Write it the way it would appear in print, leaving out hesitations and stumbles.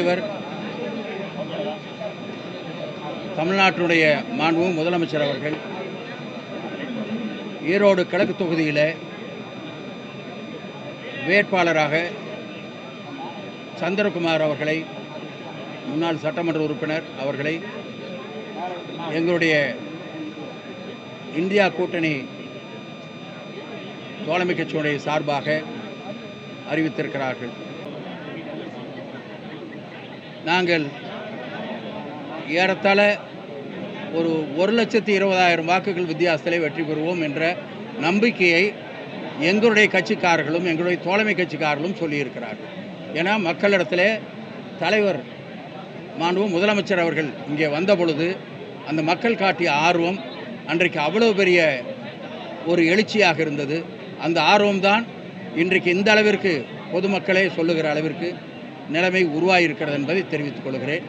தலைவர் தமிழ்நாட்டினுடைய மாண்புமிகு முதலமைச்சர் அவர்கள் ஈரோடு கிழக்கு தொகுதியில் வேட்பாளராக சந்திரகுமார் அவர்களை, முன்னாள் சட்டமன்ற உறுப்பினர் அவர்களை எங்களுடைய இந்தியா கூட்டணி தோழமை கட்சியினுடைய சார்பாக அறிவித்திருக்கிறார்கள். நாங்கள் ஏறத்தாழ ஒரு 1,20,000 வாக்குகள் வித்தியாசத்தில் வெற்றி பெறுவோம் என்ற நம்பிக்கையை எங்களுடைய கட்சிக்காரர்களும் எங்களுடைய தோழமை கட்சிக்காரர்களும் சொல்லியிருக்கிறார்கள். ஏன்னா மக்களிடத்தில் தலைவர் மாண்புமிகு முதலமைச்சர் அவர்கள் இங்கே வந்த பொழுது அந்த மக்கள் காட்டிய ஆர்வம் அன்றைக்கு அவ்வளவு பெரிய ஒரு எழுச்சியாக இருந்தது. அந்த ஆர்வம்தான் இன்றைக்கு இந்த அளவிற்கு பொதுமக்களே சொல்லுகிற அளவிற்கு நிலைமை உருவாகியிருக்கிறது என்பதை தெரிவித்துக் கொள்கிறேன்.